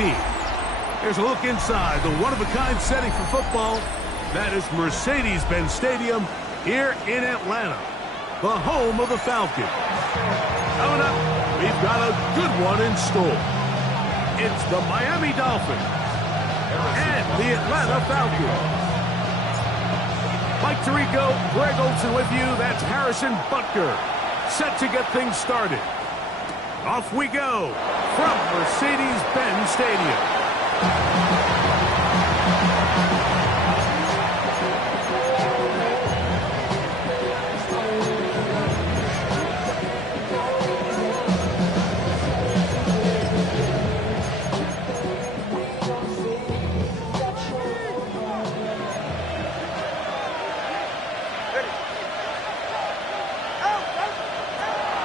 team. Here's a look inside the one-of-a-kind setting for football. That is Mercedes-Benz Stadium here in Atlanta, the home of the Falcons. Coming up, we've got a good one in store. It's the Miami Dolphins and the Atlanta Falcons. Mike Tirico, Greg Olson with you. That's Harrison Butker, set to get things started. Off we go from Mercedes-Benz Stadium.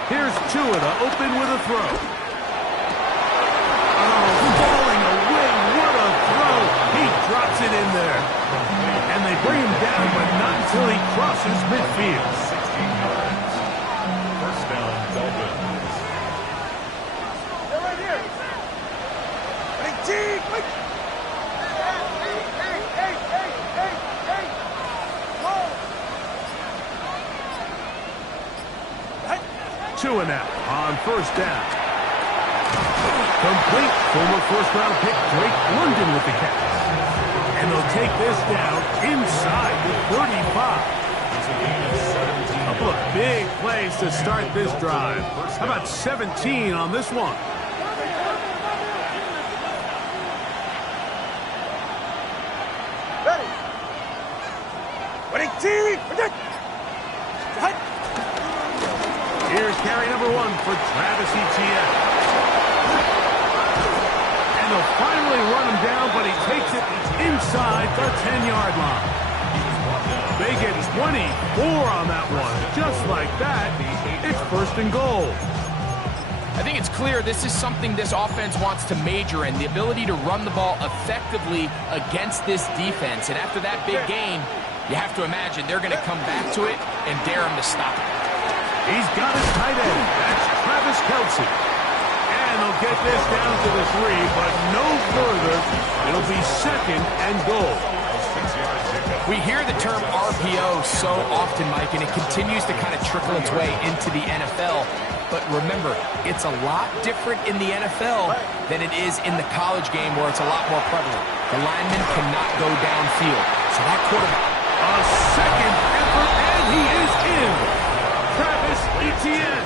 Here's Tua to open with a throw. Oh, falling away. What a throw. He drops it in there. And they bring him down, but not until he crosses midfield. 16 yards. First down, Dolphins. They're right here. Hey, G! Wait! Hey! Whoa! Tua now on first down. Complete. Former first-round pick Drake London with the catch. And they'll take this down inside the 35. A couple of big plays to start this drive. How about 17 on this one? Ready! Winning team! Protect! Here's carry number 1 for Travis Etienne. And they'll finally run him down, but he takes it inside the 10-yard line. They get 24 on that one. Just like that, it's first and goal. I think it's clear this is something this offense wants to major in, the ability to run the ball effectively against this defense. And after that big gain, you have to imagine they're going to come back to it and dare him to stop it. He's got his tight end. That's Travis Kelce. And they'll get this down to the 3, but no further. It'll be second and goal. We hear the term RPO so often, Mike, and it continues to kind of trickle its way into the NFL. But remember, it's a lot different in the NFL than it is in the college game where it's a lot more prevalent. The lineman cannot go downfield. So that quarterback. A second effort, and he is in. Travis Etienne.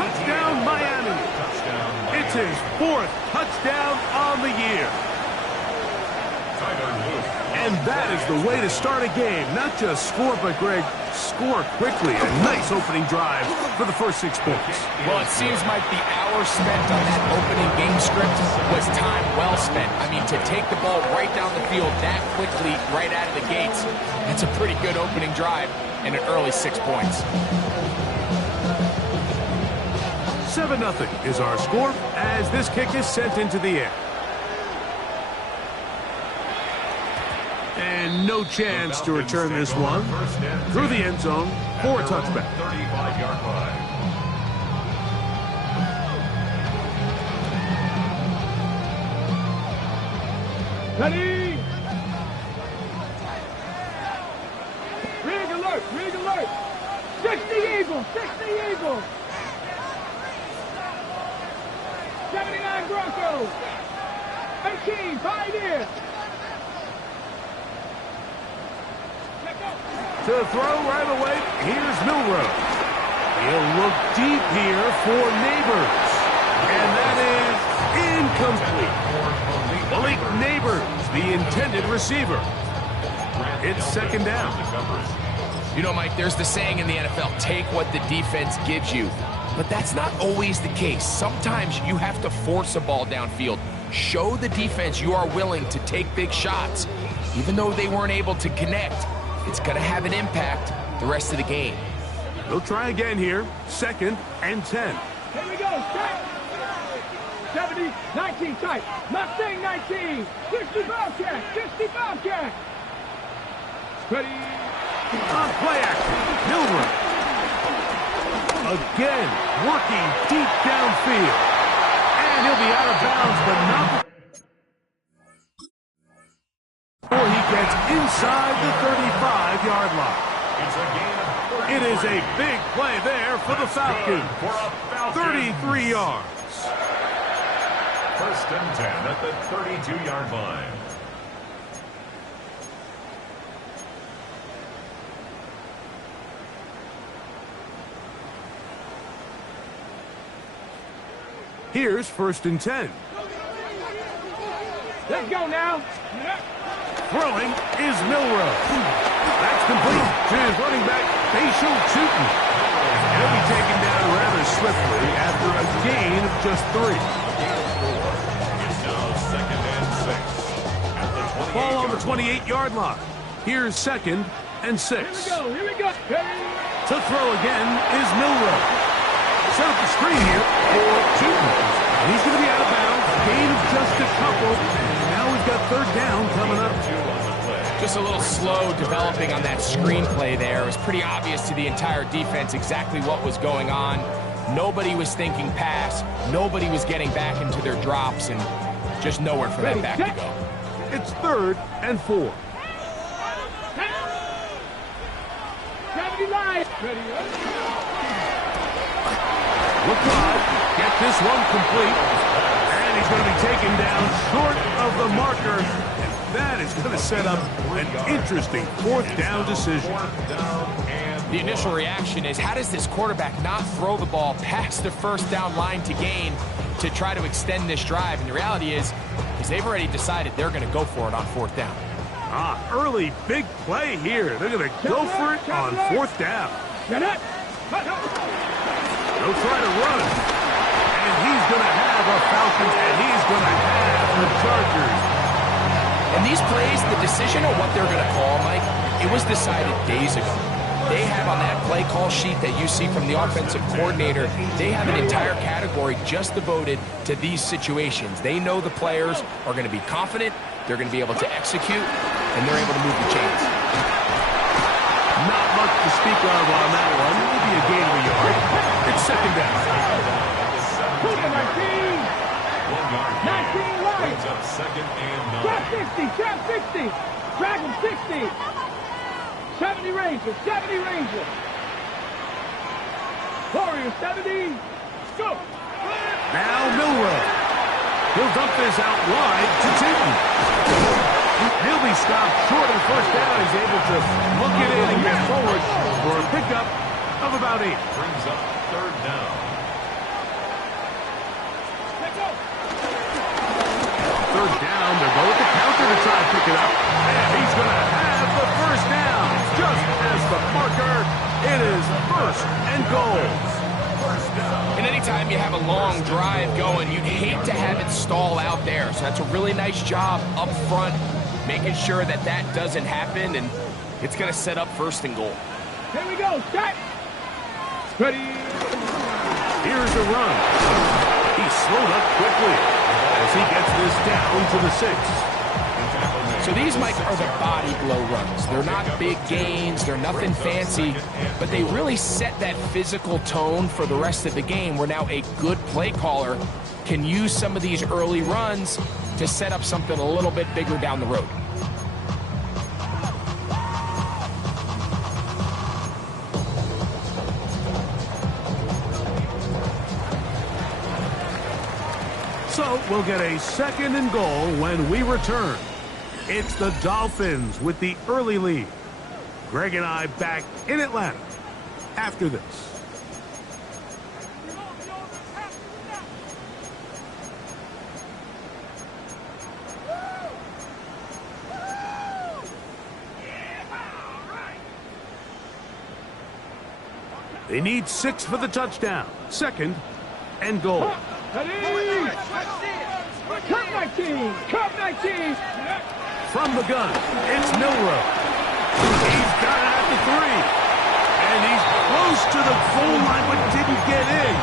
Touchdown, Miami. It's his 4th touchdown on the year. And that is the way to start a game. Not just score, but, Greg, score quickly. A nice opening drive for the first 6 points. Well, it seems like the hour spent on that opening game script was time well spent. I mean, to take the ball right down the field that quickly, right out of the gates, that's a pretty good opening drive and an early 6 points. 7-0 is our score as this kick is sent into the air. And no chance to return this one through the end zone for a touchback. 35-yard line. Ready! Rig alert! 60 Eagles! 79 Broncos! 18 Pioneers! To throw right away, here's Milrow. He'll look deep here for Neighbors. And that is incomplete. Malik Neighbors, the intended receiver. It's second down. You know, Mike, there's the saying in the NFL, take what the defense gives you. But that's not always the case. Sometimes you have to force a ball downfield. Show the defense you are willing to take big shots. Even though they weren't able to connect, it's going to have an impact the rest of the game. They'll try again here. Second and 10. Here we go, set! 70, 19 tight. Mustang 19. 60 Bobcat. Ready. On play action, Milrow. Again, working deep downfield. And he'll be out of bounds, but not inside the 35-yard line. It's a gain of 33. It is a big play there for the Falcons. For a Falcons. 33 yards. First and 10 at the 32-yard line. Here's first and 10. Let's go now. Throwing is Milrow. That's complete to his running back, Facial Tootin. He'll be taken down rather swiftly after a gain of just 3. It's now second and 6 at the 28 Ball on the 28-yard line. Here's second and 6. Here we go. To throw again is Milrow. Set up the screen here for Tootin. And he's going to be out of bounds. Gain of just a couple. And now we've got third down coming up. Just a little slow developing on that screenplay there. It was pretty obvious to the entire defense exactly what was going on. Nobody was thinking pass. Nobody was getting back into their drops, and just nowhere for that back to go. It's third and 4. 70 line. Look wide. Get this one complete. And he's going to be taken down short of the marker. And that is going to set up an interesting fourth down decision. The initial reaction is, how does this quarterback not throw the ball past the first down line to gain to try to extend this drive? And the reality is they've already decided they're going to go for it on fourth down. Early big play here. They're going to go for it on fourth down. They'll try to run. And he's going to have a Falcons, and he's going to have the Chargers. And these plays, the decision on what they're going to call, Mike, it was decided days ago. They have on that play call sheet that you see from the offensive coordinator, they have an entire category just devoted to these situations. They know the players are going to be confident, they're going to be able to execute, and they're able to move the chains. Not much to speak of on that one. Maybe a gain of a yard. It's second down. 19 right. Brings up second and 9. Trap 60, trap 60. Drag him 60. 70 Rangers, 70 Rangers. Warriors 70. Go. Now Milrow. He'll dump this out wide to Tootin. He'll be stopped short of first down. He's able to look it in and get forward for a pickup of about 8. Brings up third down. Third down, they'll go with the counter to try to pick it up. And he's going to have the first down. Just as the marker, it is first and goal. And anytime you have a long drive going, you'd hate to have it stall out there. So that's a really nice job up front, making sure that that doesn't happen, and it's going to set up first and goal. Here we go, set. Ready. Here's a run. He's slowed up quickly as he gets this down to the 6. So these, Mike, are the body blow runs. They're not big gains, they're nothing fancy, but they really set that physical tone for the rest of the game, where now a good play caller can use some of these early runs to set up something a little bit bigger down the road. So we'll get a second and goal when we return. It's the Dolphins with the early lead. Greg and I back in Atlanta after this. They need 6 for the touchdown. Second and goal. Ready. Cup 19. Cup 19. From the gun, it's Milrow. He's got it at the 3. And he's close to the goal line, but didn't get in.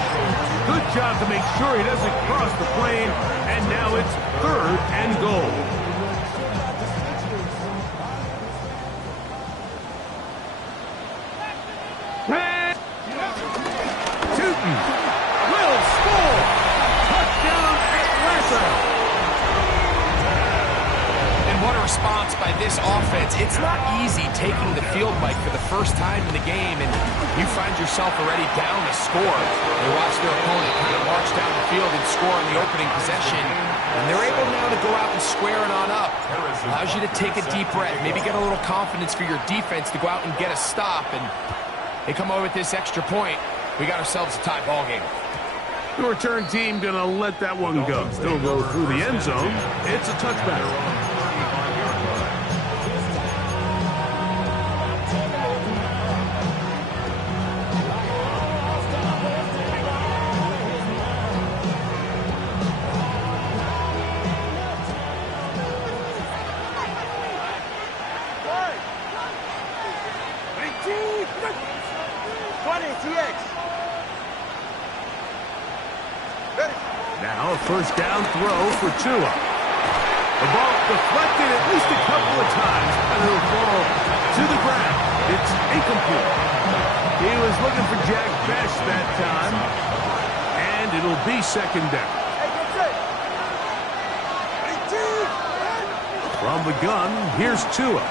Good job to make sure he doesn't cross the plane. And now it's third and goal. Tootin will score. Touchdown, Atlanta. And what a response balance by this offense. It's not easy taking the field, Mike, for the first time in the game, and you find yourself already down the score. They watch their opponent kind of march down the field and score in the opening possession, and they're able now to go out and square it on up. Allows you to take a deep breath, maybe get a little confidence for your defense to go out and get a stop, and they come over with this extra point. We got ourselves a tie ball game. The return team going to let that one go. Still go through the end zone. It's a touchback. Now a first down throw for Tua. The ball deflected at least a couple of times, and it'll fall to the ground. It's incomplete. He was looking for Jack Best that time, and it'll be second down. From the gun, here's Tua.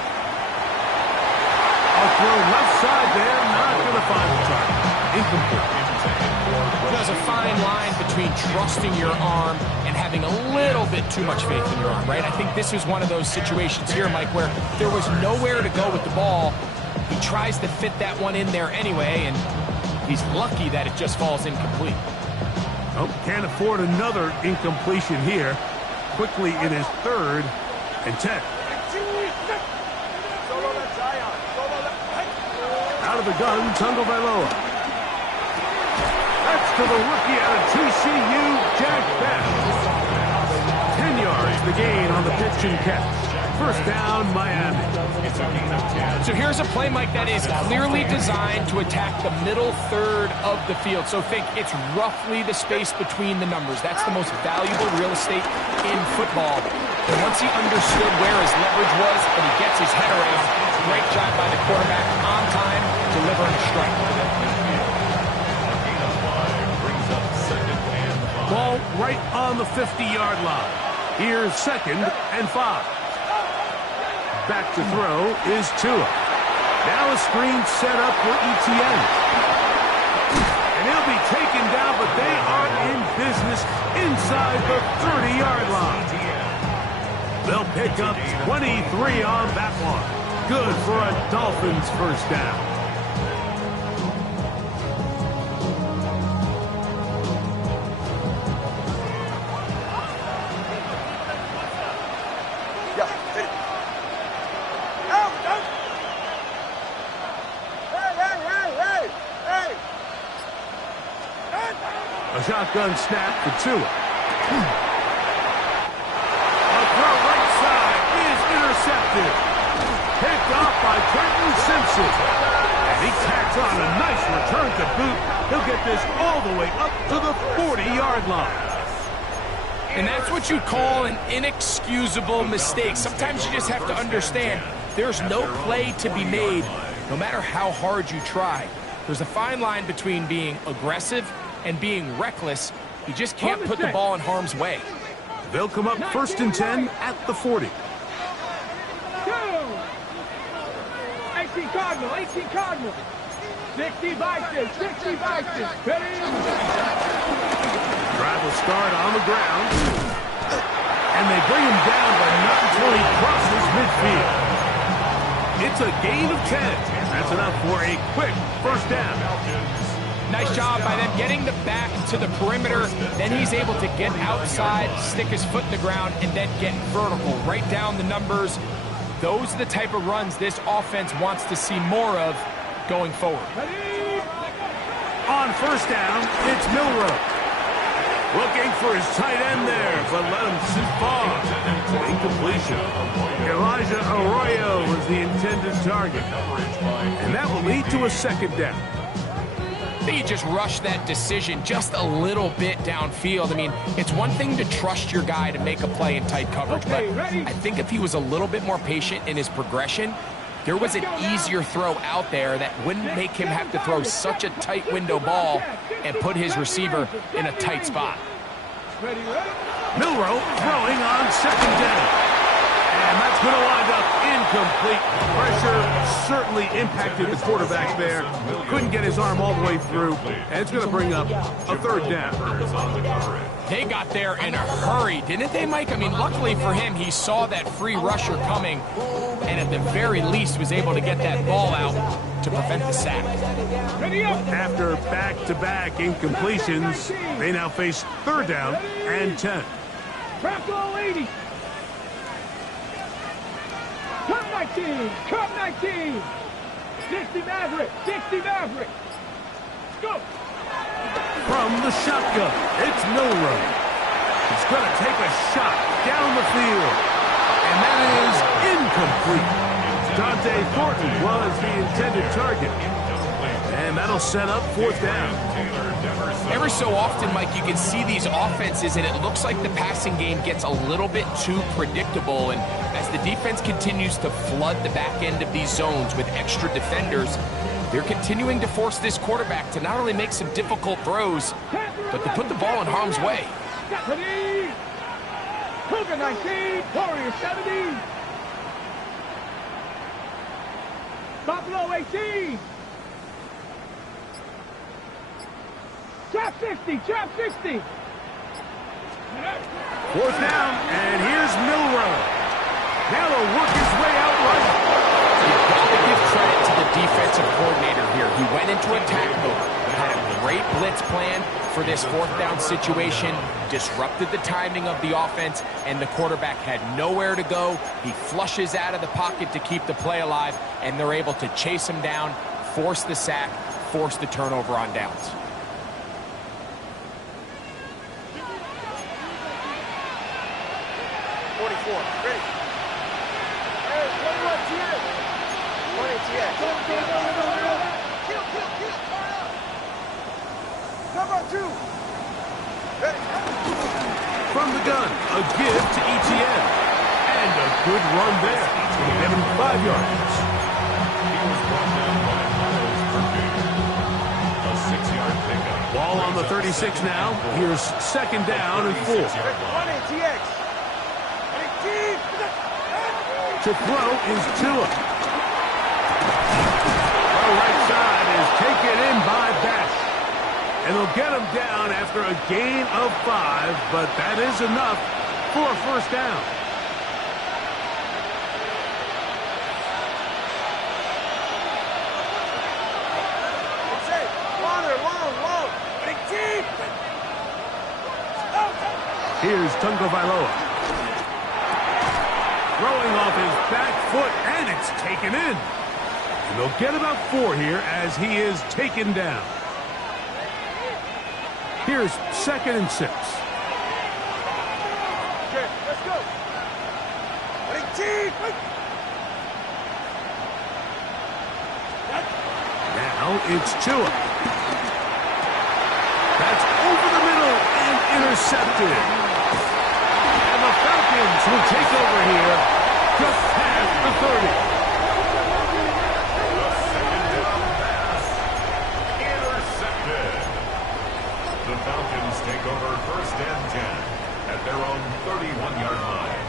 A throw left side there, not going to find the target. Incomplete. There's a fine line between trusting your arm and having a little bit too much faith in your arm, right? I think this is one of those situations here, Mike, where there was nowhere to go with the ball. He tries to fit that one in there anyway, and he's lucky that it just falls incomplete. Oh, can't afford another incompletion here. Quickly in his 3rd and 10. Out of the gun, Tagovailoa. That's to the rookie out of TCU, Jack Best. 10 yards, the gain on the pitch and catch. First down, Miami. So here's a play, Mike, that is clearly designed to attack the middle 3rd of the field. So think it's roughly the space between the numbers. That's the most valuable real estate in football. And once he understood where his leverage was and he gets his head around, great job by the quarterback on time, delivering a strike. Ball right on the 50-yard line. Here's 2nd and 5. Back to throw is Tua. Now a screen set up for Etienne. And he'll be taken down, but they are in business inside the 30-yard line. They'll pick up 23 on that one. Good for a Dolphins first down. A shotgun snap for Tua. A throw right side is intercepted. Picked off by Trenton Simpson. And he tacks on a nice return to boot. He'll get this all the way up to the 40-yard line. And that's what you call an inexcusable mistake. Sometimes you just have to understand there's no play to be made, no matter how hard you try. There's a fine line between being aggressive and being reckless. You just can't put the ball in harm's way. They'll come up 1st and 10 at the 40. 18 Cardinal, 18 Cardinal. 60 Vikings, 60 Vikings. Ready? Drive will start on the ground. And they bring him down, but not until he crosses midfield. It's a gain of 10. That's enough for a quick first down. Nice job by them getting the back to the perimeter. Then he's able to get outside, stick his foot in the ground, and then get vertical. Right down the numbers. Those are the type of runs this offense wants to see more of going forward. On first down, it's Milroe. Looking for his tight end there, but let him fall. Incompletion. Elijah Arroyo was the intended target. And that will lead to a second down. I think he just rushed that decision just a little bit downfield. I mean, it's one thing to trust your guy to make a play in tight coverage, but I think if he was a little bit more patient in his progression, there was an easier throw out there that wouldn't make him have to throw such a tight window ball and put his receiver in a tight spot. Milroe throwing on second down. And that's going to wind up Incomplete. Pressure certainly impacted the quarterback there. Couldn't get his arm all the way through, and it's going to bring up a third down. They got there in a hurry, didn't they, Mike? I mean, luckily for him, he saw that free rusher coming, and at the very least was able to get that ball out to prevent the sack. After back-to-back incompletions, they now face third down and 10. Falcons 80. Come 19. Come 19. 60 Maverick. 60 Maverick. Go. From the shotgun, it's Milrow. He's going to take a shot down the field. And that is incomplete. Dante Thornton was the intended target. And that'll set up fourth down. Every so often, Mike, you can see these offenses, and it looks like the passing game gets a little bit too predictable. And as the defense continues to flood the back end of these zones with extra defenders, they're continuing to force this quarterback to not only make some difficult throws, but to put the ball in harm's way. Cougar 19, Warrior 70. Buffalo 18. Trap 60, trap 60. Fourth down, and here's Milrow. Now he'll work his way out right. You've got to give credit to the defensive coordinator here. He went into attack mode, had a great blitz plan for this fourth down situation, disrupted the timing of the offense, and the quarterback had nowhere to go. He flushes out of the pocket to keep the play alive, and they're able to chase him down, force the sack, force the turnover on downs. Ready. Hey, 21 TX. 20 TX. Kill. Number 2. Ready. From the gun, a give to ETN. And a good run there. Give him 5 yards. He was brought down by Miles Murphy. A 6-yard pickup. Ball on the 36 now. Here's second down and 4. 20 TX. To throw is Tua. The right side is taken in by Bash. And they'll get him down after a gain of 5, but that is enough for a first down. Here's Tungo Vailoa. Throwing off his back foot, and it's taken in. And they'll get about 4 here as he is taken down. Here's second and 6. Okay, let's go. Now it's Tua. That's over the middle and intercepted. And the Falcons will take over here just past the 30. The second down pass. Intercepted. The Falcons take over first and 10 at their own 31-yard line.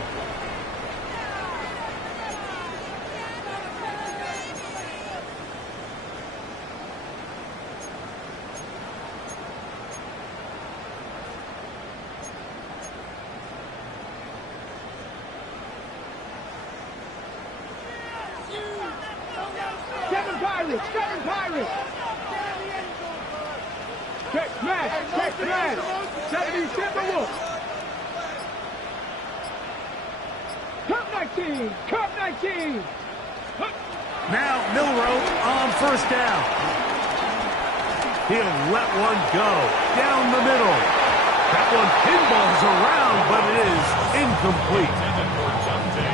Seven Pirates. Check smash. 70 Timberwolves. Cup 19. Now Milrow on first down. He'll let one go down the middle. That one pinballs around, but it is incomplete.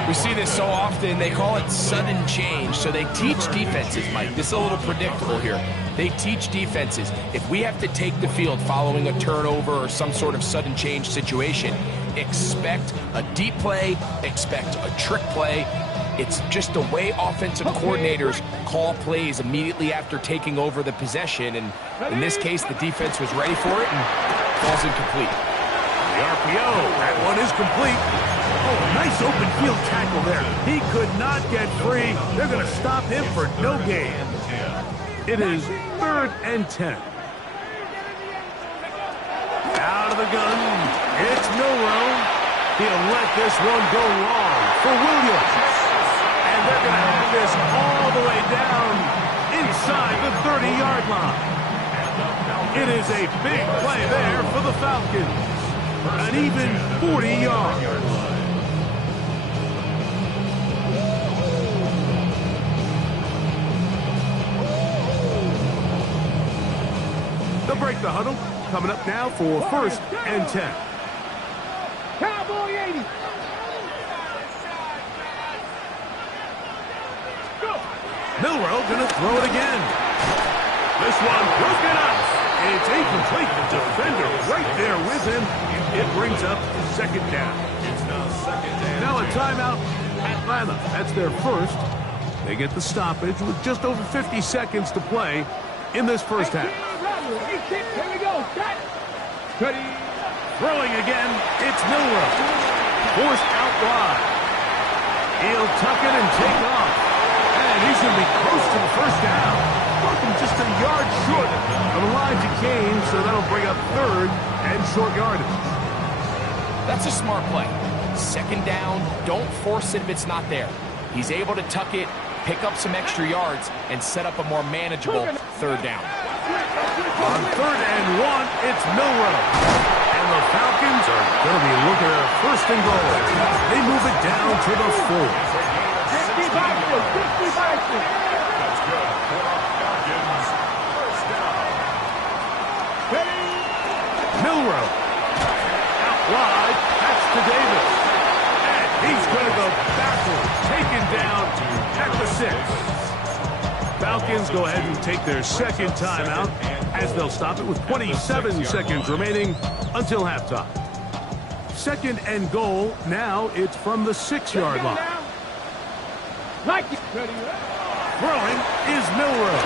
We see this so often, they call it sudden change. So they teach defenses, Mike. This is a little predictable here. They teach defenses, if we have to take the field following a turnover or some sort of sudden change situation, expect a deep play, expect a trick play. It's just the way offensive coordinators call plays immediately after taking over the possession. And in this case, the defense was ready for it and falls incomplete. The RPO, that one is complete. Oh, nice open field tackle there. He could not get free. They're going to stop him for no gain. It is 3rd and 10. Out of the gun. It's Milroe. He'll let this one go long for Williams. And they're going to have this all the way down inside the 30-yard line. It is a big play there for the Falcons. An even 40 yards. They'll break the huddle. Coming up now for 1st and 10. Cowboy 80. Go. Milroe going to throw it again. This one broken up. It's incomplete. The defender right there with him. It brings up 2nd down. It's now 2nd and Now a timeout. Atlanta. That's their first. They get the stoppage with just over 50 seconds to play in this first half. Here we go. Set. Ready. Throwing again. It's Milroe. Forced out wide. He'll tuck it and take off. And he's going to be close to the first down. Walking just a yard short of the line to Kane, so that'll bring up 3rd and short yardage. That's a smart play. 2nd down, don't force it if it's not there. He's able to tuck it, pick up some extra yards, and set up a more manageable 3rd down. On 3rd and 1, it's Milroe. And the Falcons are going to be looking at a 1st and goal. They move it down to the 4. 55. that's good for the Falcons. 1st down. Milroe. Out wide. That's to Davis. And he's going to go backwards. Taken down at the 6. Falcons go ahead and take their 2nd timeout as they'll stop it with 27 seconds remaining until halftime. 2nd and goal. Now it's from the 6-yard line. Like it. Ready. Throwing is Milroe.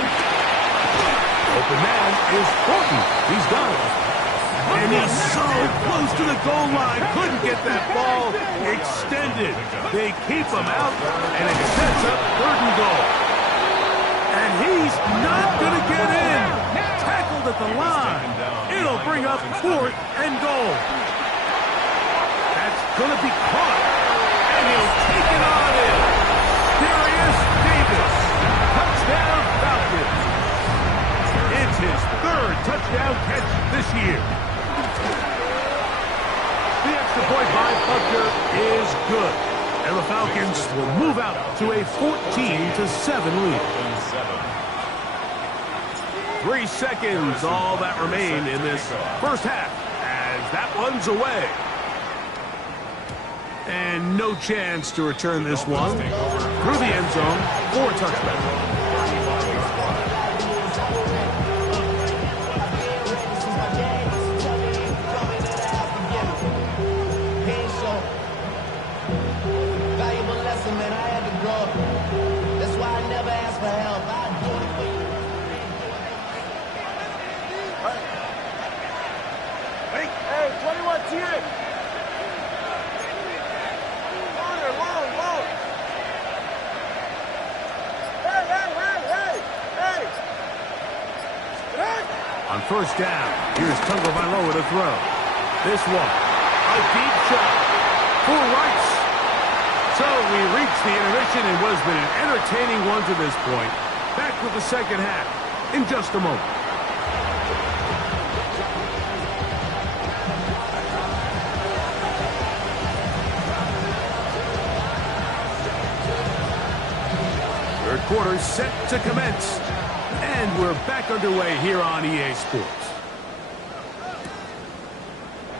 Open man is Horton. He's done it. And he's so close to the goal line. Couldn't get that ball extended. They keep him out, and it sets up 3rd and goal. And he's not going to get in. Tackled at the line. It'll bring up 4th and goal. That's going to be caught. And he'll take it on in. Darius Davis. Touchdown Falcons. It's his 3rd touchdown catch this year. The extra point by Buckner is good. And the Falcons will move out to a 14-7 lead. 3 seconds, all that remain in this first half as that one's away. And no chance to return this one through the end zone for a touchdown. Hey, 21 TX. Long. Hey. On 1st down, here's Tagovailoa to throw. This one, a deep shot for Rice. So we reach the intermission. It has been an entertaining one to this point. Back with the 2nd half in just a moment. Third quarter set to commence. And we're back underway here on EA Sports.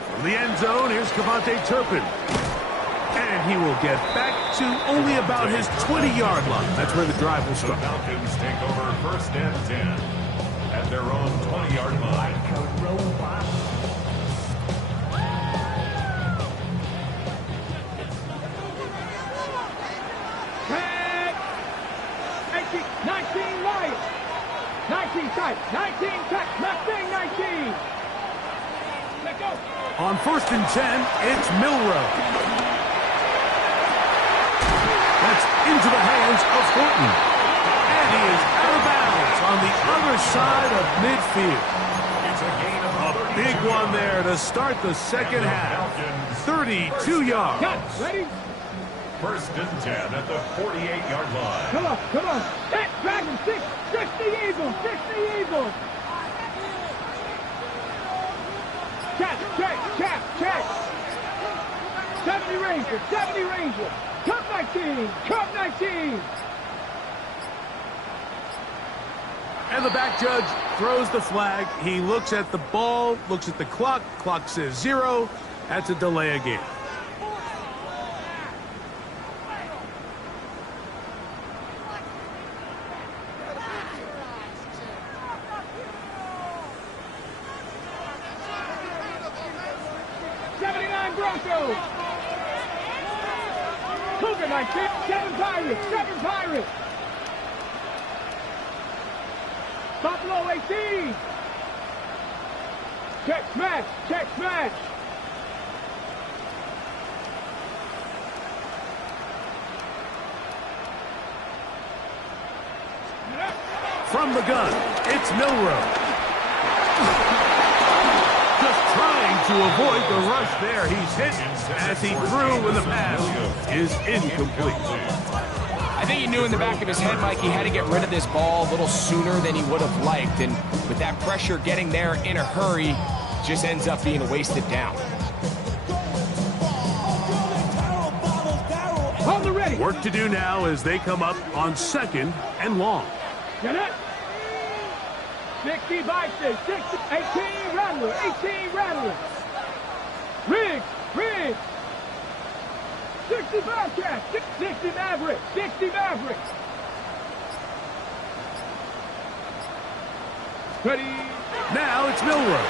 From the end zone, here's Cavante Turpin. And he will get back to only about his 20-yard line. That's where the drive will start. The Falcons take over 1st and 10 at their own 20-yard line. Tag. 19 right. 19 tight. 19 tight. Mustang 19. Let go. On 1st and 10, it's Milroe. Horton. And he is out of bounds on the other side of midfield. It's a gain of A big one there to start the second half. 32 yards. Cut. Ready? First and 10 at the 48-yard line. Come on, come on. Hit, Dragon, 60 Eagles, 60 Eagles. Check, check, check, check. 70 Rangers, 70 Rangers. Cup 19, Cup 19. And the back judge throws the flag. He looks at the ball, looks at the clock. Clock says 0. That's a delay of game. Broncos. Cougar 19, 7 Pirates, 7 Pirates. Buffalo 18. Check smash, check smash. From the gun, it's Milrow. To avoid the rush there, he's hit as he threw when the pass is incomplete. I think he knew in the back of his head, Mike, he had to get rid of this ball a little sooner than he would have liked. And with that pressure getting there in a hurry, just ends up being a wasted down. On the ready. Work to do now as they come up on second and long. Get it. 60 Vikings, 60, 18 Rattler, 18 Rattler. Riggs, Riggs. 60 Bearcats, 60 Mavericks, 60 Mavericks. Ready. Now it's Milrow.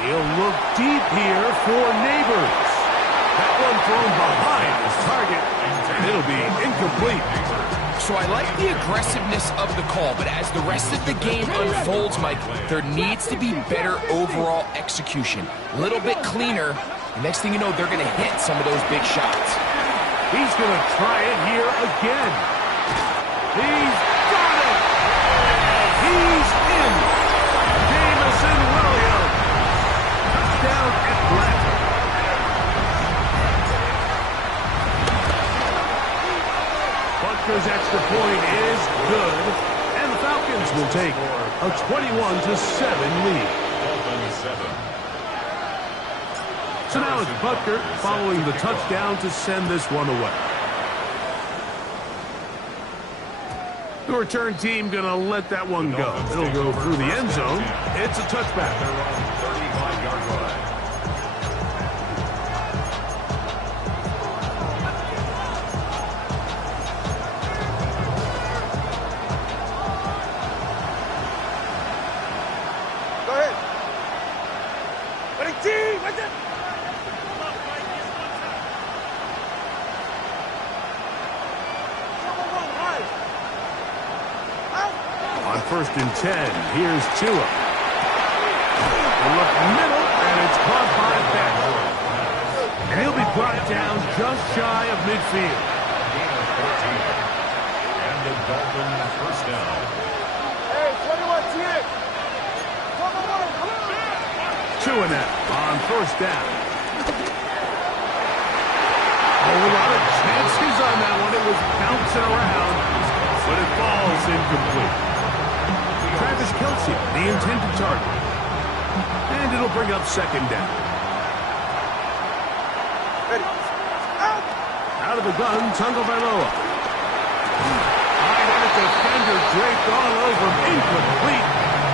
He'll look deep here for Neighbors. That one thrown behind his target, and it'll be incomplete. So I like the aggressiveness of the call, but as the rest of the game unfolds, Mike, there needs to be better overall execution. A little bit cleaner. The next thing you know, they're going to hit some of those big shots. He's going to try it here again. He's got it! He's in! Jamison Williams. Touchdown Atlanta. Butker's extra point is good, and the Falcons will take a 21-7 lead. So now it's Butker following the touchdown to send this one away. The return team going to let that one go. It'll go through the end zone. It's a touchback. Their own 35-yard line. Go ahead. Ready, team. Right there. On 1st and 10, here's Tua. They look middle, and it's caught by Beck. And he'll be brought down just shy of midfield. Gain of 14. And the Dolphins first down. Hey, 21, T8. Come on. Tua now on 1st down. Oh, a lot of chances on that one. It was bouncing around, but it falls incomplete. Travis Kelce, the intended target. And it'll bring up 2nd down. Ready. Out. Out of the gun, Tagovailoa. High defender draped all over him. Incomplete.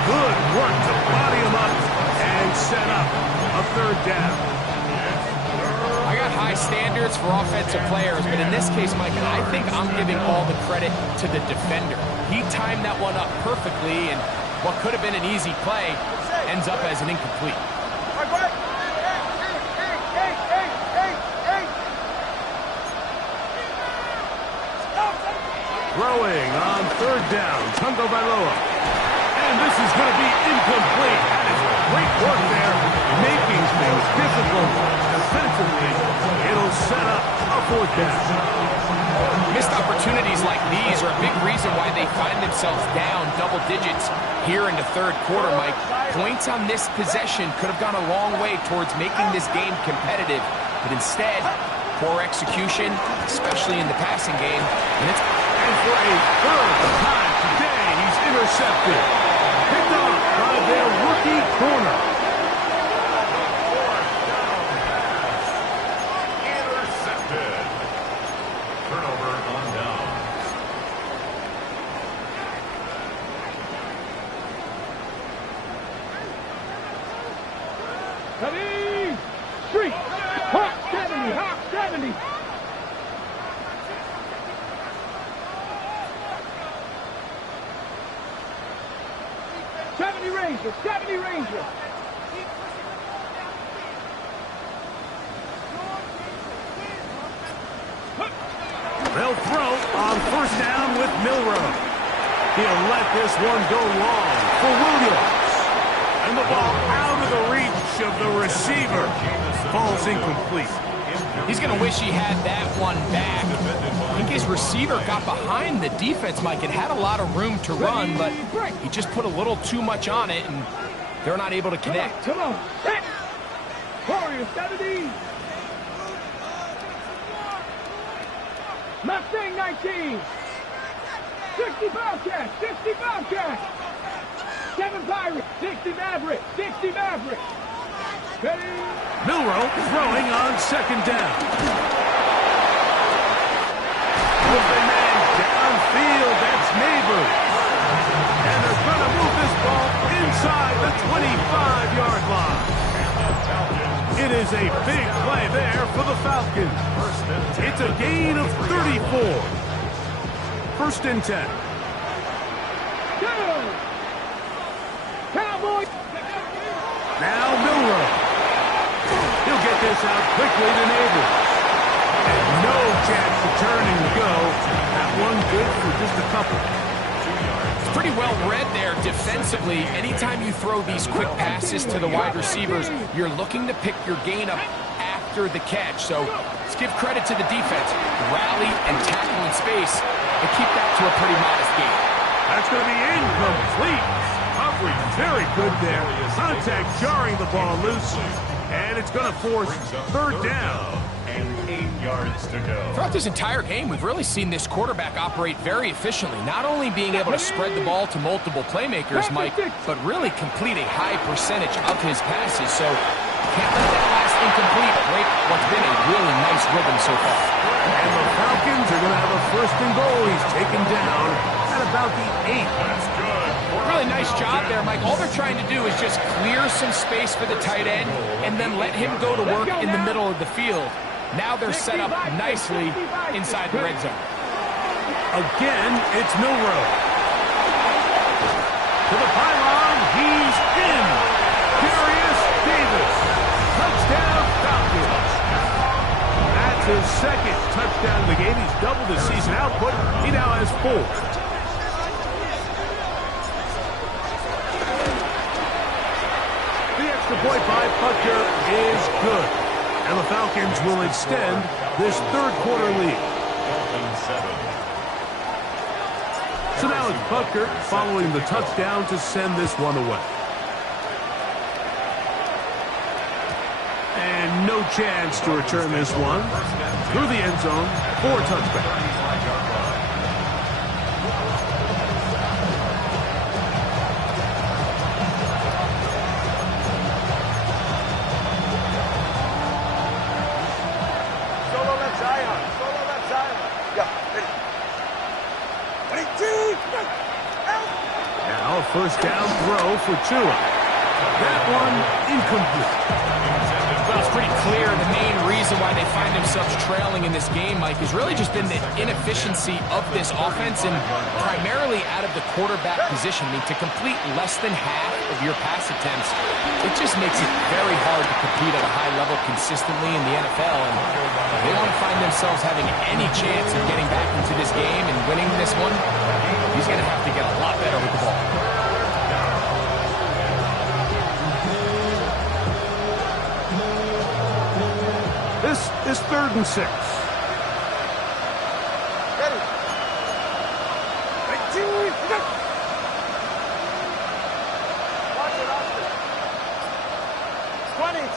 Good work to body him up and set up a 3rd down. I got high standards for offensive players, but in this case, Mike, I think I'm giving all the credit to the defender. He timed that one up perfectly, and what could have been an easy play ends up as an incomplete. Right. Hey. Throwing on 3rd down, Tagovailoa. And this is going to be incomplete. That is great work there, making things difficult defensively. It'll set up a 4th down. Missed opportunities like these are a big reason why they find themselves down double digits here in the third quarter, Mike. Points on this possession could have gone a long way towards making this game competitive, but instead, poor execution, especially in the passing game. And for a third time today, he's intercepted. Picked off by their rookie corner. Intercepted. Turnover on down. Ready? Street. Hawk 70. Hawk 70. Ranger. 70 Ranger. They'll throw on first down with Milrow. He'll let this one go long for Williams. And the ball out of the reach of the receiver. Falls incomplete. He's going to wish he had that one back. I think his receiver got behind the defense, Mike. It had a lot of room to run, but he just put a little too much on it, and they're not able to connect. Come on. Set. Warrior 70. Mustang 19. 60 Bobcat. 60 Bobcat. 7 Pirates. 60 Maverick. 60 Maverick. Ready? Milrow throwing on second down. Open man downfield. That's Neighbors. And they're going to move this ball inside the 25-yard line. It is a big play there for the Falcons. It's a gain of 34. First and 10. Go! Cowboy! Now Milrow. He'll get this out quickly to Neighbors. And no chance to turn and go. That one good for just a couple. It's pretty well read there defensively. Anytime you throw these quick passes to the wide receivers, you're looking to pick your gain up after the catch. So let's give credit to the defense. Rally and tackle in space and keep that to a pretty modest gain. That's going to be incomplete. Coverage very good there. Contact jarring the ball loose. And it's going to force third down. And 8 yards to go. Throughout this entire game, we've really seen this quarterback operate very efficiently, not only being able to spread the ball to multiple playmakers, Mike, but really complete a high percentage of his passes. So can't let that last incomplete break what's been a really nice rhythm so far. And the Falcons are going to have a first and goal. He's taken down at about the 8. That's good. Really nice job there, Mike. All they're trying to do is just clear some space for the tight end and then let him go to work in the middle of the field. Now they're set up nicely inside the red zone. Again, it's Milrow. To the pylon, he's in. Darius Davis. Touchdown Falcons. That's his second touchdown of the game. He's doubled his season output. He now has 4. The point by Butker is good. And the Falcons will extend this third quarter lead. So now it's Butker following the touchdown to send this one away. And no chance to return this one through the end zone for a touchback. Now a first down throw for Tua. That one incomplete. Well, it's pretty clear the main reason why they find themselves trailing in this game, Mike, has really just been the inefficiency of this offense and primarily out of the quarterback position. I mean, to complete less than half of your pass attempts, it just makes it very hard to compete at a high level consistently in the NFL. And they want to find themselves having any chance of getting back into this game and winning this one. He's going to have to get a lot better with the ball. This is 3rd and 6. Ready.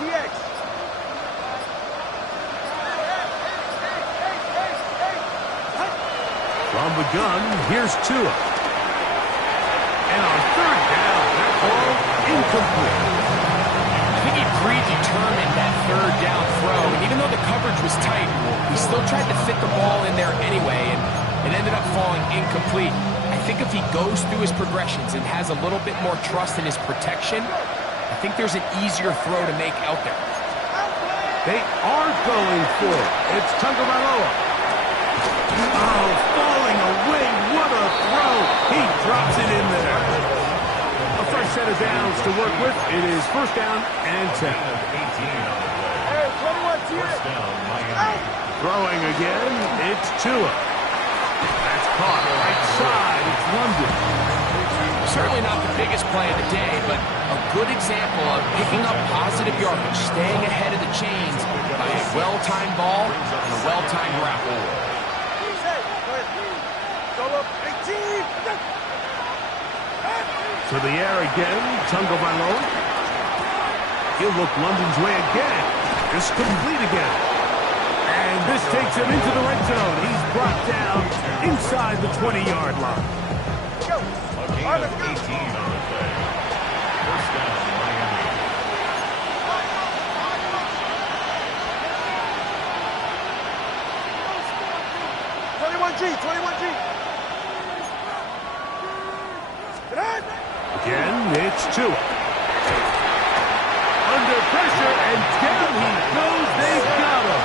TX. From the gun, here's Tua. And on third down, that ball incomplete. I think he predetermined that third down throw, and even though the coverage was tight, he still tried to fit the ball in there anyway, and it ended up falling incomplete. I think if he goes through his progressions and has a little bit more trust in his protection, I think there's an easier throw to make out there. They are going for it. It's Tagovailoa. Oh, falling away. What a throw. He drops it in there. A fresh set of downs to work with. It is first down and 10. Hey, 21 TX. First down, Miami. Throwing again. It's Tua. That's caught right side. It's London. Certainly not the biggest play of the day, but a good example of picking up positive yardage, staying ahead of the chains by a well-timed ball and a well-timed route. To the air again, Tagovailoa. He'll look London's way again. It's complete again. And this takes him into the red zone. He's brought down inside the 20-yard line. A gain of 18 on the play. First down, Miami. Again, it's Tua. Under pressure, and down he goes. They've got him.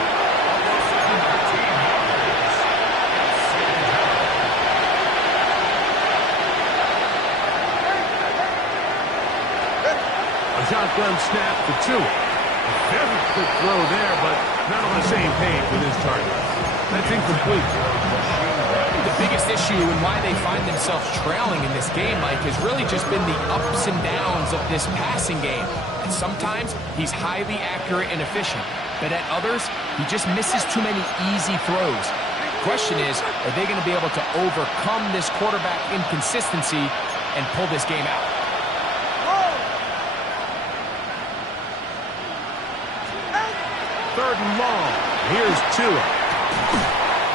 A shotgun snap to Tua. A very quick throw there, but not on the same page with his target. That's incomplete. The biggest issue and why they find themselves trailing in this game, Mike, has really just been the ups and downs of this passing game. And sometimes he's highly accurate and efficient, but at others, he just misses too many easy throws. The question is, are they going to be able to overcome this quarterback inconsistency and pull this game out? Third and long. Here's Tua.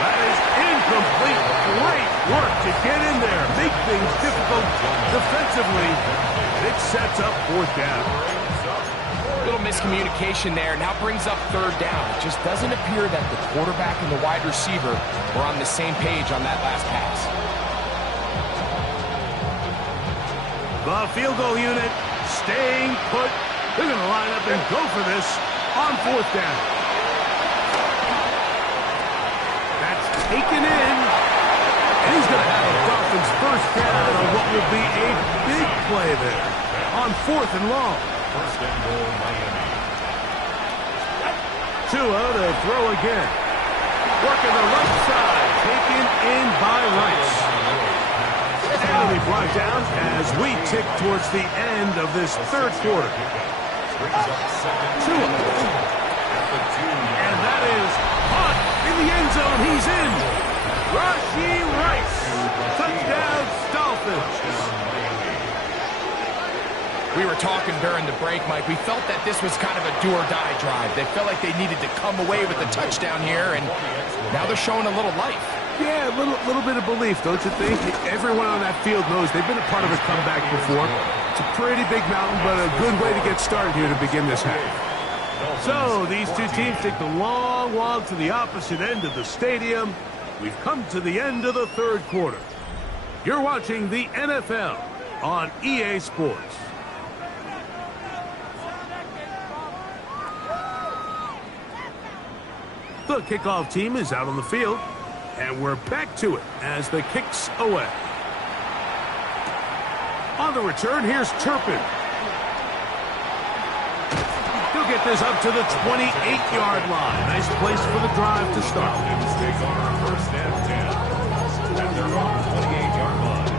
That is incomplete. Great work to get in there. Make things difficult defensively. It sets up fourth down. Little miscommunication there. Now brings up third down. It just doesn't appear that the quarterback and the wide receiver were on the same page on that last pass. The field goal unit staying put. They're going to line up and go for this on fourth down. That's taken in. And he's going to have a Dolphins first down on what will be a big play there on fourth and long. First and goal, Miami. Tua to throw again. Working the right side. Taken in by Rice. And he'll be brought down as we tick towards the end of this third quarter. Tua. And that is caught in the end zone. He's in. Rashee Rice. Touchdown, Dolphins. We were talking during the break, Mike. We felt that this was kind of a do-or-die drive. They felt like they needed to come away with the touchdown here, and now they're showing a little life. Yeah, a little bit of belief, don't you think? Everyone on that field knows they've been a part of a comeback before. It's a pretty big mountain, but a good way to get started here to begin this half. So, these two teams take the long walk to the opposite end of the stadium. We've come to the end of the third quarter. You're watching the NFL on EA Sports. The kickoff team is out on the field, and we're back to it as the kick's away. On the return, here's Turpin. He'll get this up to the 28-yard line. Nice place for the drive to start. Falcons take over first and 10 at their own 28-yard line.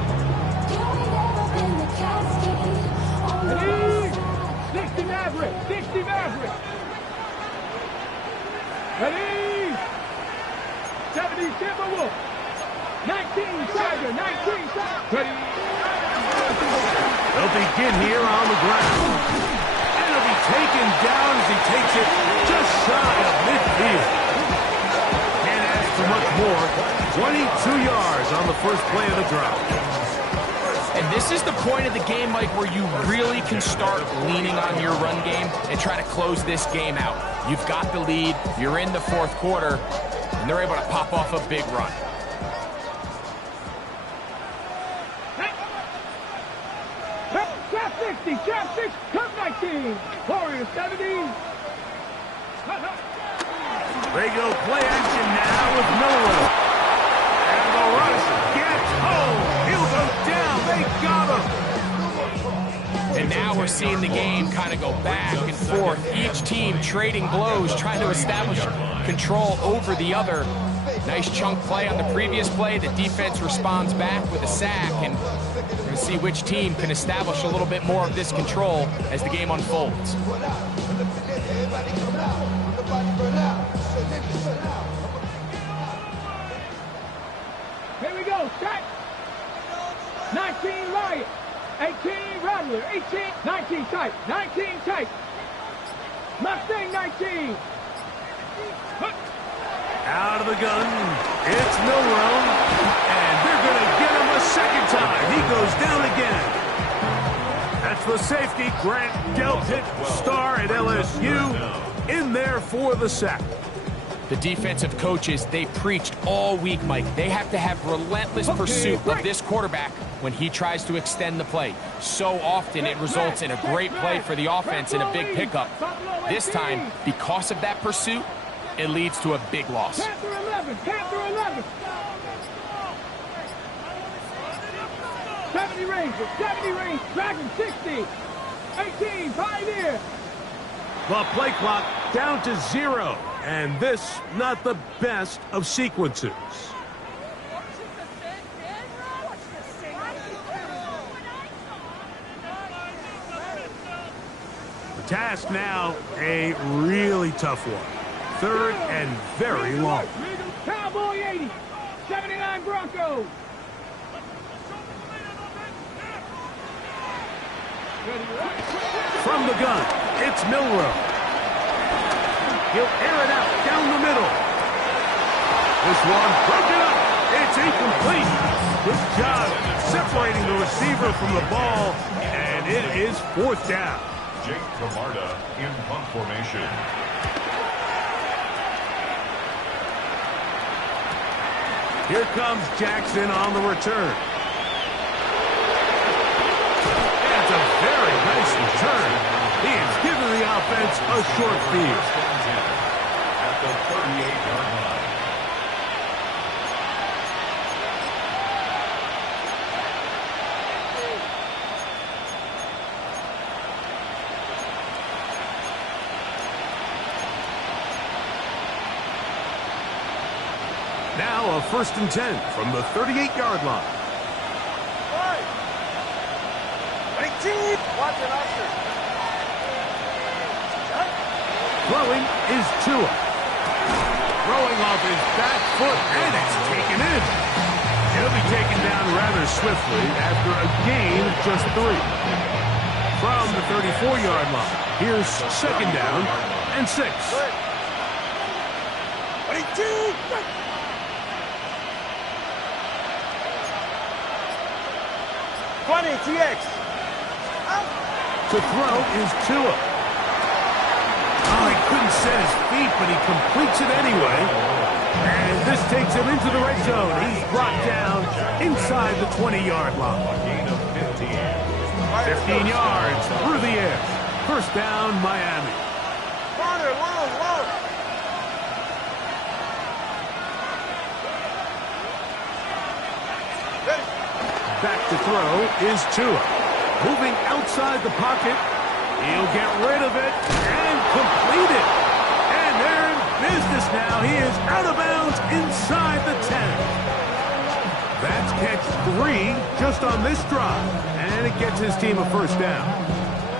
Ready? 60 Maverick! 60 Maverick! Ready? 70 Timberwolf! 19 Tiger! 19 Tiger! Ready? They'll begin here on the ground. And it'll be taken down as he takes it just shy of midfield. Can't ask for much more. 22 yards on the first play of the drive. And this is the point of the game, Mike, where you really can start leaning on your run game and try to close this game out. You've got the lead, you're in the fourth quarter, and they're able to pop off a big run. Trap 60, trap 6, trap 19. Warriors 70. They go play action now with Miller. And the rush gets home. He'll go down. They got him. And now we're seeing the game kind of go back and forth. Each team trading blows, trying to establish control over the other. Nice chunk play on the previous play. The defense responds back with a sack, and we're going to see which team can establish a little bit more of this control as the game unfolds. Here we go, set. 19 Riot, 18 Rattler, 18, 19 tight, 19 tight. Mustang 19. Out of the gun, it's Milrow, and they're going to get him a second time. He goes down again. That's the safety, Grant Delpit, star at LSU, in there for the sack. The defensive coaches, they preached all week, Mike. They have to have relentless pursuit of this quarterback when he tries to extend the play. So often it results in a great play for the offense and a big pickup. This time, because of that pursuit, it leads to a big loss. Panther 11, Panther 11. 70 Ranger, 70 Range, Dragon 60. 18, Pioneer. The play clock down to 0, and this not the best of sequences. The task now, a really tough one. Third and very long. Cowboy 80, 79 Broncos. From the gun, it's Milrow. He'll air it out down the middle. This one broken up. It's incomplete. Good job separating the receiver from the ball, and it is fourth down. Jake Camarda in punt formation. Here comes Jackson on the return. It's a very nice return. He has given the offense a short field. At the 38-yard line. Now a 1st and 10 from the 38-yard line. Throwing is Tua. Throwing off his back foot, and it's taken in. He'll be taken down rather swiftly after a gain of just 3. From the 34-yard line, here's 2nd down and 6. 20, TX. To throw is Tua. Oh, he couldn't set his feet, but he completes it anyway. And this takes him into the red zone. He's brought down inside the 20-yard line. A gain of 15. 15 yards through the air. 1st down, Miami. Back to throw is Tua. Moving outside the pocket. He'll get rid of it and complete it. And they're in business now. He is out of bounds inside the 10. That's catch 3 just on this drive. And it gets his team a 1st down.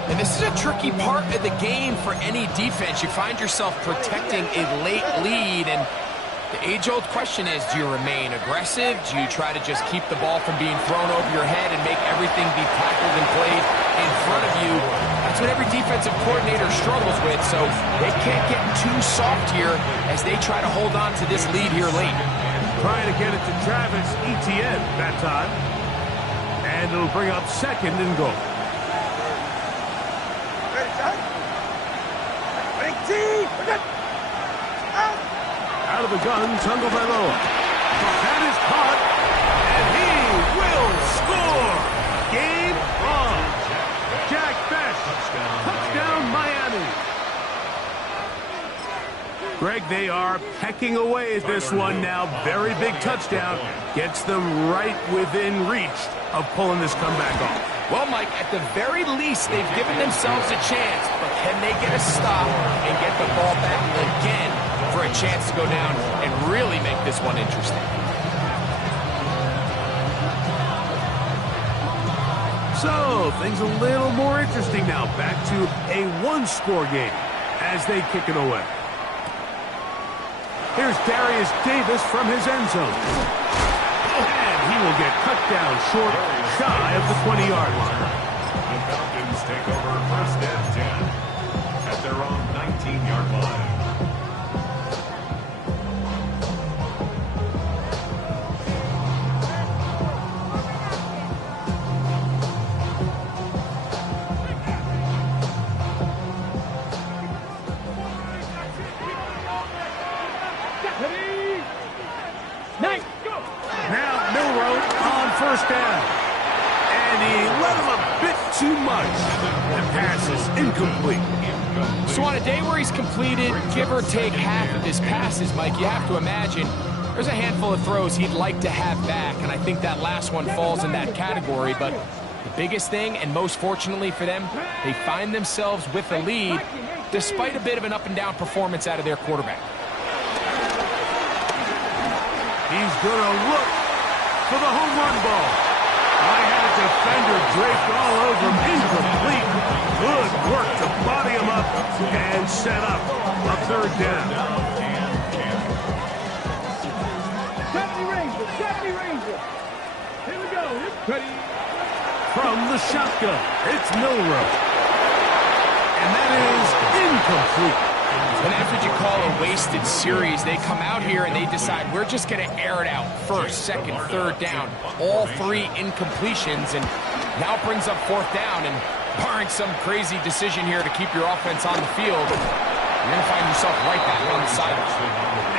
And this is a tricky part of the game for any defense. You find yourself protecting a late lead, and the age-old question is, do you remain aggressive? Do you try to just keep the ball from being thrown over your head and make everything be tackled and played in front of you? I That's what every defensive coordinator struggles with, so they can't get too soft here as they try to hold on to this lead here late. Trying to get it to Travis Etienne that time. And it'll bring up second and goal. Out of the gun, Tagovailoa. That is caught, and he will score. Game on. Jack Best. Touchdown, Miami. Greg, they are pecking away at this one now. Very big touchdown. Gets them right within reach of pulling this comeback off. Well, Mike, at the very least, they've given themselves a chance, but can they get a stop and get the ball back again for a chance to go down and really make this one interesting? So, things a little more interesting now. Back to a one-score game as they kick it away. Here's Darius Davis from his end zone. And he will get cut down short, shy of the 20-yard line. The Falcons take over first and 10 at their own 19-yard line. Now Milroe on first down. And he let him a bit too much. The pass is incomplete. So on a day where he's completed, give or take half of his passes, Mike, you have to imagine there's a handful of throws he'd like to have back, and I think that last one falls in that category. But the biggest thing, and most fortunately for them, they find themselves with a lead despite a bit of an up-and-down performance out of their quarterback. He's going to look for the home run ball. I had a defender draped all over him. Incomplete. Good work to body him up and set up a third down. 70 Ranger. Here we go. Ready. From the shotgun, it's Milroe. And that is incomplete. And that's what you call a wasted series. They come out here and they decide we're just going to air it out. First, second, third down. All three incompletions, and now brings up fourth down. And barring some crazy decision here to keep your offense on the field, you're going to find yourself right back on the sideline.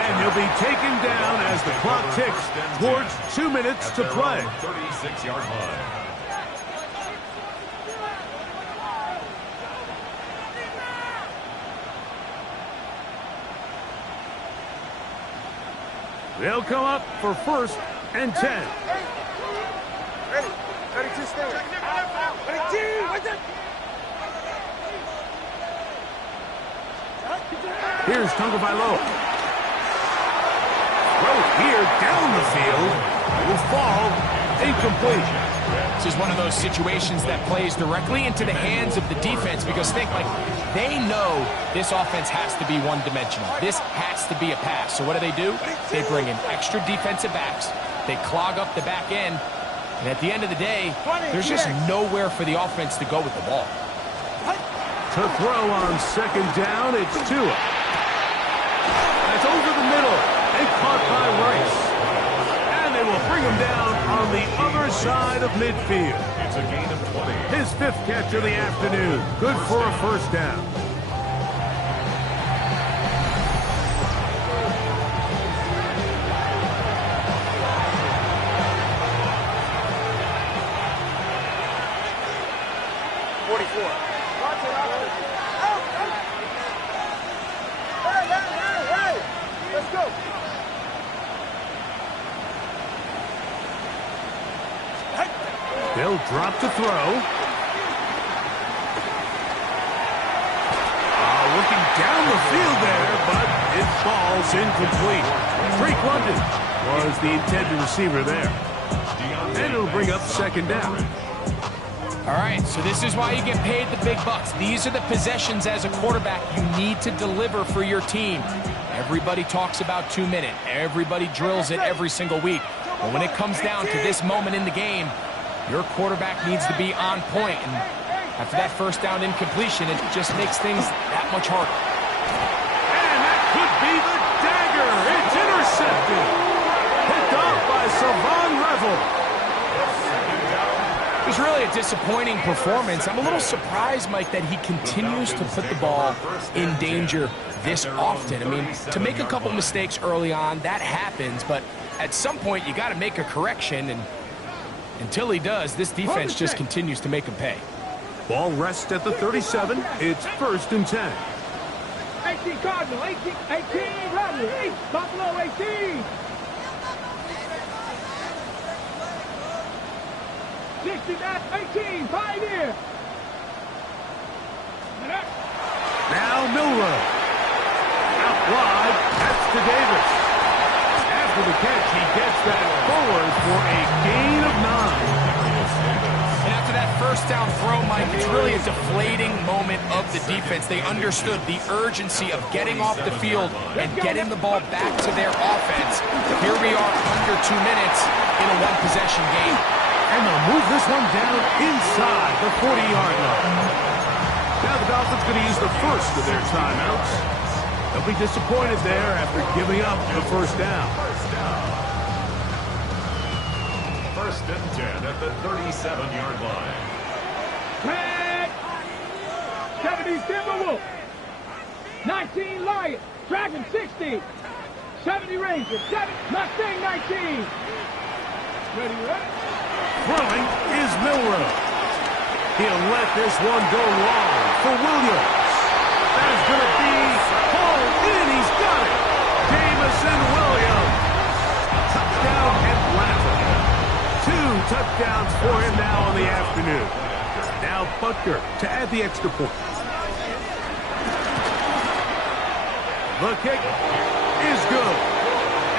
And he'll be taken down as the clock ticks towards 2 minutes to play. 36-yard line. They'll come up for first and 10. Ready, two, stay. Ready, two, right there. Here's Tagovailoa. Throw here down the field. It will fall incomplete. This is one of those situations that plays directly into the hands of the defense, because think, like, they know this offense has to be one-dimensional. This has to be a pass. So what do? They bring in extra defensive backs. They clog up the back end. And at the end of the day, there's just nowhere for the offense to go with the ball. To throw on second down, it's Tua. That's over the middle and caught by Rice. And they will bring him down on the other side of midfield. It's a gain of 20. His fifth catch of the afternoon. Good for a first down. Let's go. They'll drop to throw. Looking down the field there, but it falls incomplete. Drake London was the intended receiver there. And it'll bring up second down. All right, so this is why you get paid the big bucks. These are the possessions as a quarterback you need to deliver for your team. Everybody talks about 2 minutes. Everybody drills it every single week. But when it comes down to this moment in the game, your quarterback needs to be on point. And After that first down incompletion, it just makes things that much harder. And that could be the dagger. It's intercepted. Picked off by Savon Revel. It was really a disappointing performance. I'm a little surprised, Mike, that he continues to put the ball in danger this often. I mean, to make a couple mistakes early on, that happens, but at some point you got to make a correction, and until he does, this defense just continues to make him pay. Ball rests at the 37. It's 1st and 10. 18 Cardinal, 18 Rebel, Buffalo 18. 60, that's 18, Pioneer. Now Milrow. Out wide, that's to Davis. After the catch, he gets that forward for a gain of 9. And after that first down throw, Mike, it's really a deflating moment of the defense. They understood the urgency of getting off the field and getting the ball back to their offense. Here we are under 2 minutes in a one-possession game. And they'll move this one down inside the 40-yard line. Now the Dolphins going to use the first of their timeouts. They'll be disappointed there after giving up the first down. 1st and 10 at the 37-yard line. Tag! 70 Timberwolves. 19 Lions. Dragon 60. 70 Rangers. 7 Mustang 19. Ready? Throwing is Milrow. He'll let this one go long for Williams. That is going to be hauled in. He's got it. Jamison Williams. Touchdown Atlanta. 2 touchdowns for him now on the afternoon. Now Butker to add the extra point. The kick is good.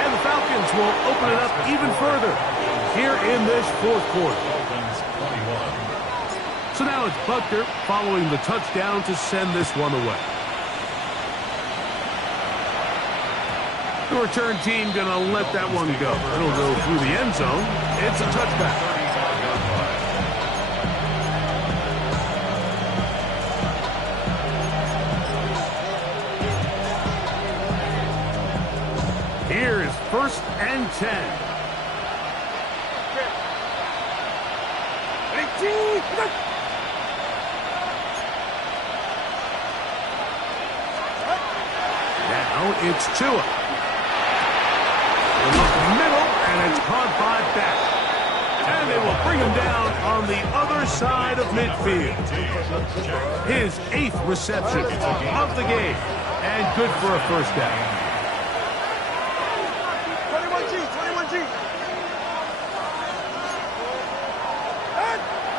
And the Falcons will open it up even further here in this 4th quarter. So now it's Butker following the touchdown to send this one away. The return team going to let that one go. It'll go through the end zone. It's a touchback. Here is 1st and 10. Now it's Tua. They look middle, and it's caught by Beck. And they will bring him down on the other side of midfield. His 8th reception of the game, and good for a first down. 21G.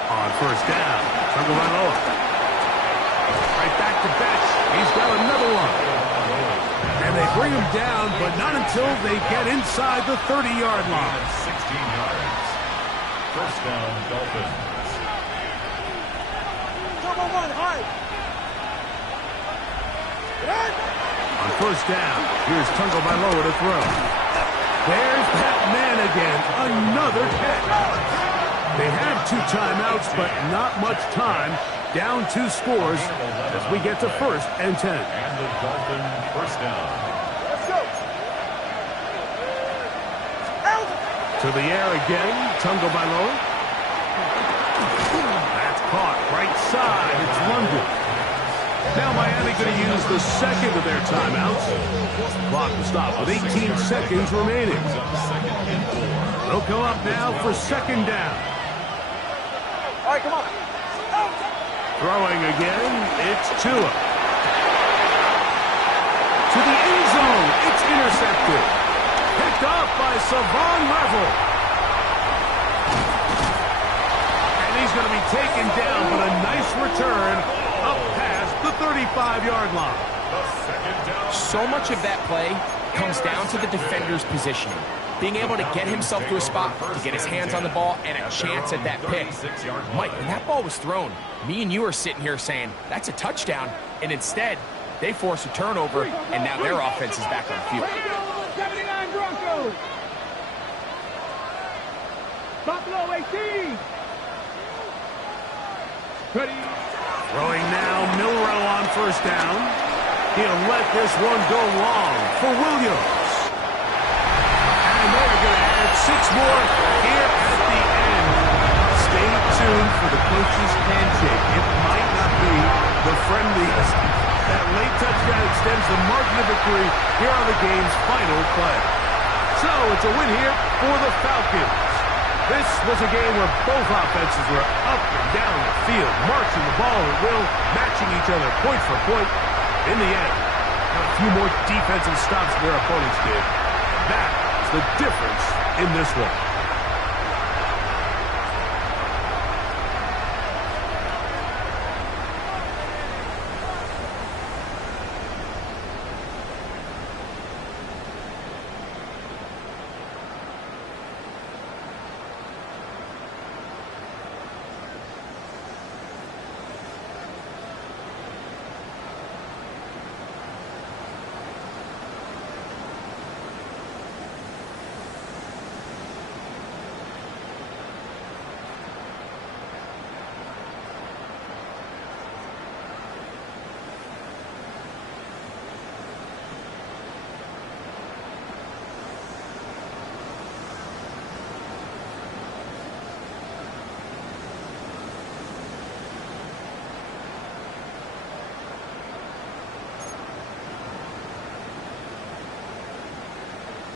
On first down, Tagovailoa. Right back to Betts. He's got another one. And they bring him down, but not until they get inside the 30-yard line. 16 yards. First down, Dolphins. Come on, high. On first down, here's Tagovailoa to throw. There's that man again. Another catch. They have 2 timeouts, but not much time. Down 2 scores as we get to 1st and 10. And the Dolphin first down. Let's go. Out. To the air again, Tagovailoa. That's caught right side. It's London. Now Miami going to use the 2nd of their timeouts. Clock will stop with 18 seconds remaining. They'll come up now for 2nd down. All right, come on. Out. Throwing again, it's Tua. To the end zone, it's intercepted. Picked off by Savon Revel. And he's going to be taken down, but a nice return up past the 35-yard line. So much of that play comes down to the defender's positioning. Being able to get himself to a spot, to get his hands on the ball, and a chance at that pick. Mike, when that ball was thrown, me and you are sitting here saying, that's a touchdown, and instead, they force a turnover, and now their offense is back on the field. 79 Broncos. Buffalo 18. Ready. Throwing now, Milrow on first down. He'll let this one go long for Williams. And they're going to add 6 more here at the end. Stay tuned for the coach's handshake. It might not be the friendliest. That late touchdown extends the margin of victory here on the game's final play. So it's a win here for the Falcons. This was a game where both offenses were up and down the field, marching the ball at will, matching each other point for point. In the end, got a few more defensive stops than their opponents did. And that is the difference in this one.